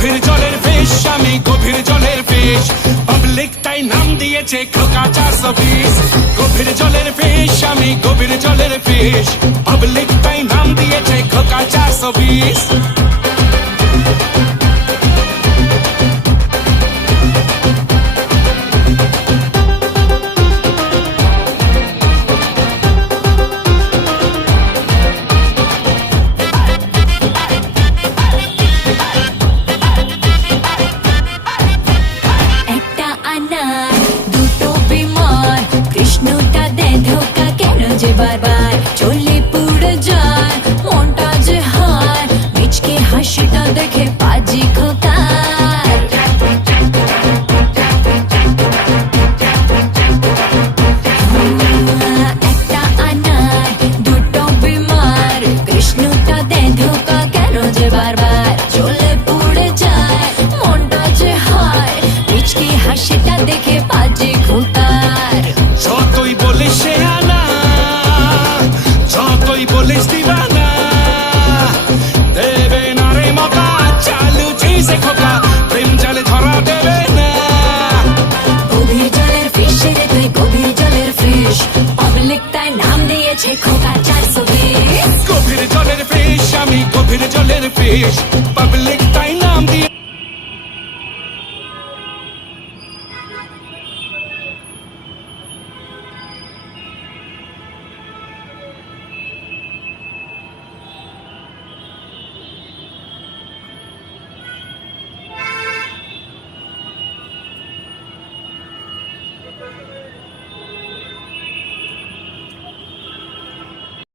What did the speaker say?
গভীর জলের ফিশ, আমি গভীর জলের ফিশ, পাবলিক তাই নাম দিয়েছে খোকা 420। গভীর জলের ফিশ, আমি গভীর জলের ফিশ, পাবলিক তাই নাম দিয়েছে খোকা 420। কৃষ্ণটা দে ধোকা কেন যে বারবার চলে পুড়ে যায় মনটা যে হায় মিচকে হাসিটা দেখে পাজি খোকার একটা আনার দুটো বিমার কৃষ্ণটা দে ধোকা কেন যে বারবার চলে পুড়ে যায় মনটা যে হায় মিচকে হাসিটা দেখে পাজি খোকার যতই বলিস সে আনা, যতই বলিস দিবানা, দেবে না রে মকা, চালু চিজে খোকা, প্রেম জালে ধরা দেবে না। গভীর জলের ফিশ রে তুই গভীর জলের ফিশ, পাবলিক তাই নাম দিয়েছে খোকা 420। গভীর জলের ফিশ, আমি গভীর জলের ফিশ, পাবলিক তাই